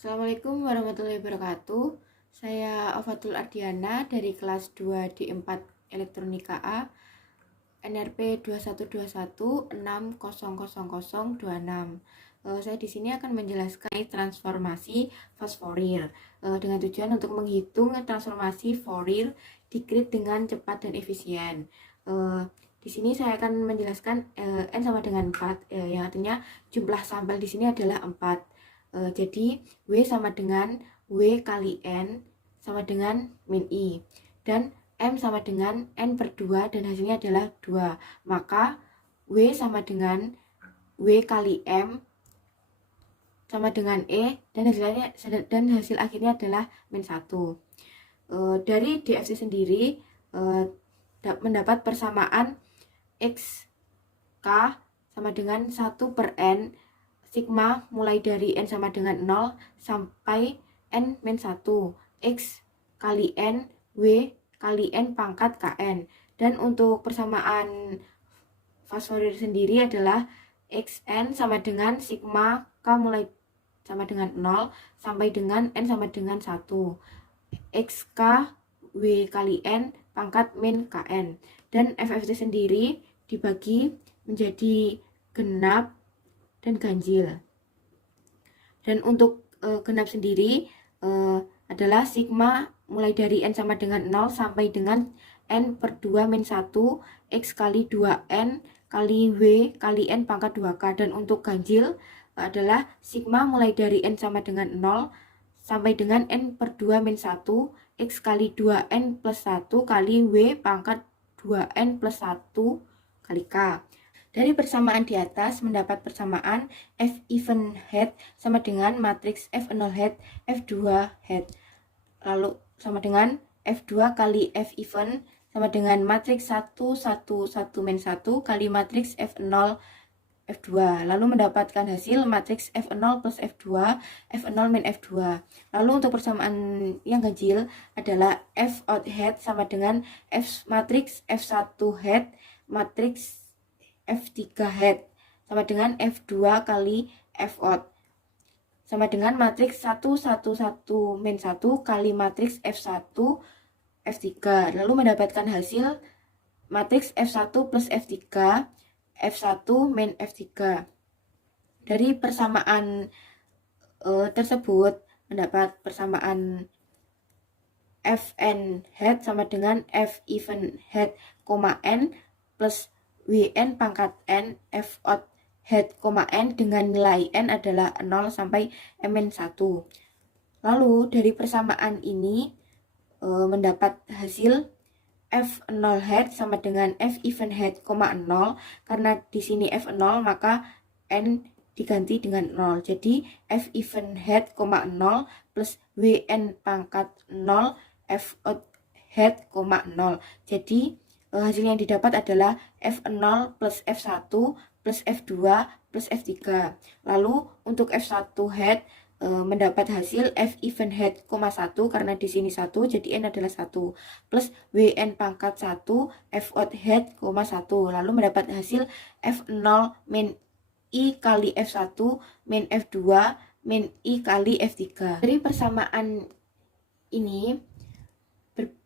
Assalamualaikum warahmatullahi wabarakatuh. Saya Afatul Ardiana dari kelas 2 D4 Elektronika A, NRP 2121600026. Saya di sini akan menjelaskan transformasi Fourier dengan tujuan untuk menghitung transformasi Fourier di grid dengan cepat dan efisien. Di sini saya akan menjelaskan n sama dengan 4, yang artinya jumlah sampel di sini adalah 4. Jadi W sama dengan W kali N sama dengan min I, dan M sama dengan N per 2 dan hasilnya adalah 2. Maka W sama dengan W kali M sama dengan E dan hasil akhirnya adalah min 1. Dari DFC sendiri mendapat persamaan X K sama dengan 1 per N sigma mulai dari N sama dengan 0 sampai N min 1 X kali N W kali N pangkat Kn. Dan untuk persamaan Fourier sendiri adalah Xn sama dengan sigma K mulai sama dengan 0 sampai dengan N sama dengan 1 XK W kali N pangkat min Kn. Dan FFT sendiri dibagi menjadi genap dan ganjil. Dan untuk genap sendiri adalah sigma mulai dari N sama dengan 0 sampai dengan N per 2 min 1 X kali 2N kali W kali N pangkat 2K. Dan untuk ganjil adalah sigma mulai dari N sama dengan 0 sampai dengan N per 2 min 1 X kali 2N plus 1 kali W pangkat 2N plus 1 kali K. Dari persamaan di atas mendapat persamaan F even head sama dengan matriks F0 head F2 head. Lalu sama dengan F2 kali F even sama dengan matriks 1 1 1 min 1 kali matriks F0 F2. Lalu mendapatkan hasil matriks F0 plus F2 F0 min F2. Lalu untuk persamaan yang ganjil adalah F out head sama dengan F matriks F1 head matriks F3 head sama dengan F2 kali F out sama dengan matriks 1 1 1 min 1 kali matriks F1 F3. Lalu mendapatkan hasil matriks F1 plus F3 F1 min F3. Dari persamaan tersebut mendapat persamaan Fn head sama dengan F even head, N plus Wn pangkat N F out head, N dengan nilai N adalah 0 sampai Mn1. Lalu dari persamaan ini mendapat hasil F0 head sama dengan F even head, 0. Karena di sini F0 maka N diganti dengan 0. Jadi F even head, 0 plus Wn pangkat 0 F out head, 0. Jadi hasil yang didapat adalah F0 plus F1 plus F2 plus F3. Lalu untuk F1 head mendapat hasil F even head, 1 karena di sini 1 jadi N adalah 1 plus Wn pangkat 1 F out head, 1. Lalu mendapat hasil F0 min I kali F1 min F2 min I kali F3. Dari persamaan ini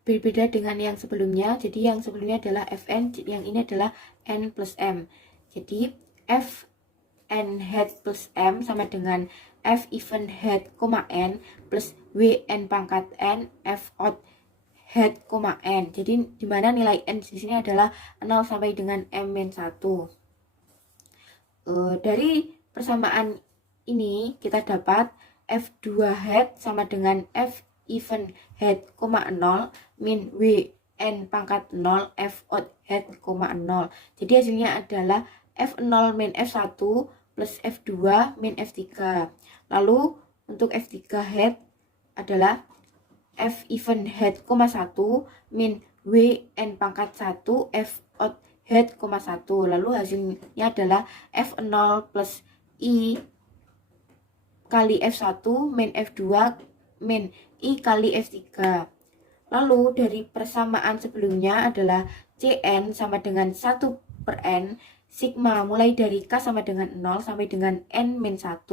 berbeda dengan yang sebelumnya. Jadi yang sebelumnya adalah Fn, yang ini adalah N plus M. Jadi Fn head plus M sama dengan F even head, N plus Wn pangkat N F out head, N. Jadi dimana nilai N di sini adalah 0 sampai dengan M-1. Dari persamaan ini kita dapat F2 head sama dengan F even head, 0 min Wn pangkat 0 F out head, 0. Jadi hasilnya adalah F0 min F1 plus F2 min F3. Lalu untuk F3 head adalah F even head, 1 min Wn pangkat 1 F out head, 1. Lalu hasilnya adalah F0 plus I kali F1 min F2 min I kali F3. Lalu dari persamaan sebelumnya adalah Cn sama dengan 1 per N sigma mulai dari K sama dengan 0 sampai dengan N-1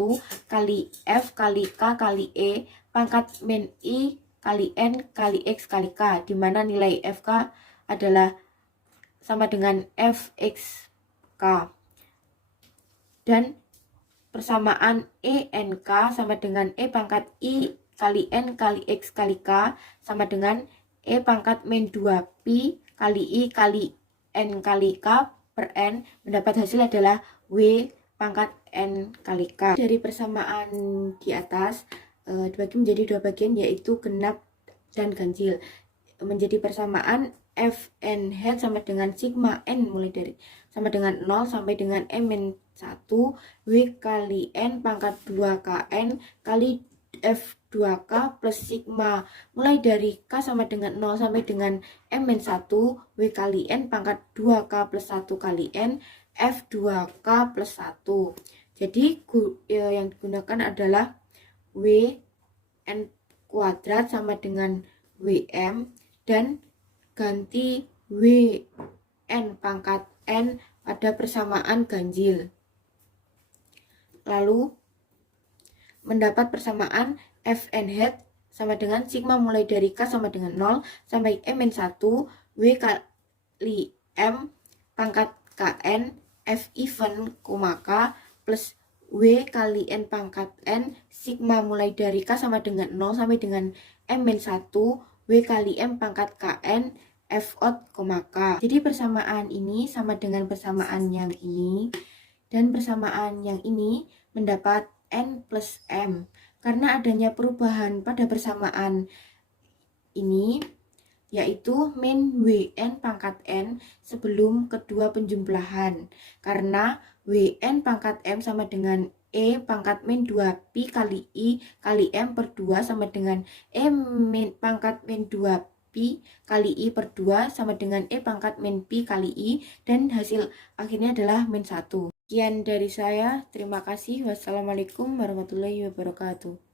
kali F kali K kali E pangkat min I kali N kali X kali K, di mana nilai FK adalah sama dengan Fxk. Dan persamaan ENK sama dengan E pangkat I kali N kali X kali K sama dengan E pangkat min 2pi kali I kali N kali K per N, mendapat hasil adalah W pangkat N kali K. Dari persamaan di atas dibagi menjadi dua bagian, yaitu genap dan ganjil. Menjadi persamaan Fn hat sama dengan sigma N mulai dari sama dengan 0 sampai dengan M-1 W kali N pangkat 2Kn kali F2K plus sigma mulai dari K sama dengan 0 sampai dengan M-1 W kali N pangkat 2K plus 1 kali N F2K plus 1. Jadi yang digunakan adalah WN kuadrat sama dengan WM dan ganti WN pangkat N pada persamaan ganjil. Lalu mendapat persamaan Fn hat sama dengan sigma mulai dari K sama dengan 0 sampai M-1 W kali M pangkat Kn F even, K plus W kali N pangkat N sigma mulai dari K sama dengan 0 sampai dengan M-1 W kali M pangkat Kn F out, K. Jadi persamaan ini sama dengan persamaan yang ini, dan persamaan yang ini mendapat N plus M. Karena adanya perubahan pada persamaan ini, yaitu min WN pangkat N sebelum kedua penjumlahan. Karena WN pangkat M sama dengan E pangkat min 2pi kali I kali M per 2 sama dengan E min pangkat min 2pi kali I per 2 sama dengan E pangkat min pi kali I, dan hasil akhirnya adalah min 1. Sekian dari saya, terima kasih. Wassalamualaikum warahmatullahi wabarakatuh.